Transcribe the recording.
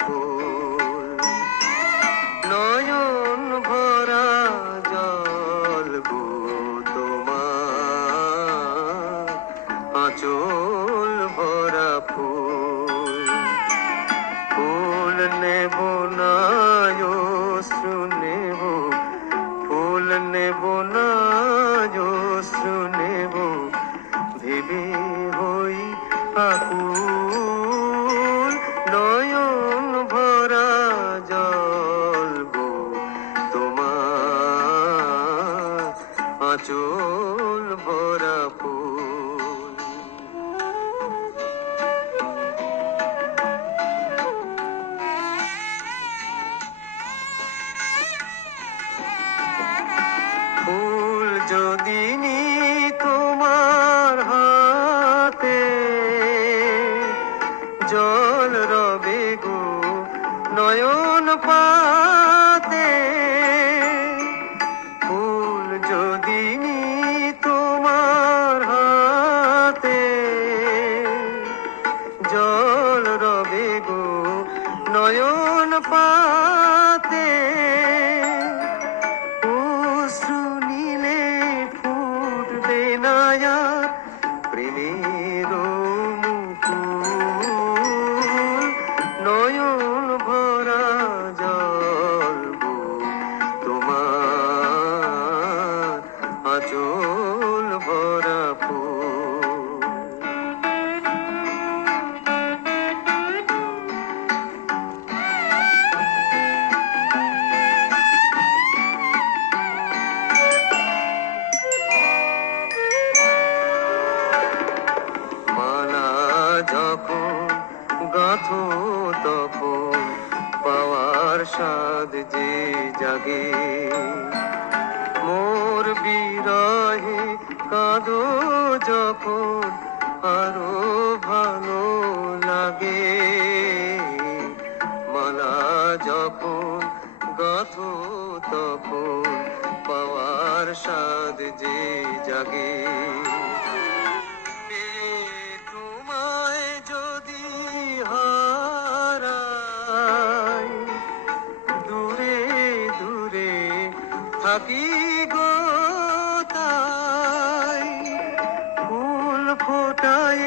ফুল নয়ন ভরা জল গো তোমার আঁচল ভরা ফুল ফুল নেব না অশ্রু নেব ফুল নেব না অশ্রু নেব ভেবে হই আকুল নয়ন ভরা জল গো তোমার আঁচল ভরা ফুল ফুল যদি নি তোমার হাতে জল রবে গো নয়ন পাতে ফুল যদি নি তোমার হাতে জল রবে গো নয়ন পাতে অশ্রু নীলে ফুটবে না আর প্রেমের মুকুল নয়ন ভরা জল গো তোমার আঁচল ভরা ফুল মালা যখন গাঁথো তখন পাওয়ার স্বাদ যে জাগে মোর বিরহে কাঁদো যখন আরো ভালো লাগে মালা যখন গাঁথো তখন পাওয়ার স্বাদ যে জাগে তোমায় যদি হারাই দূরে দূরে থাকি গো তাই ফুল ফোটায়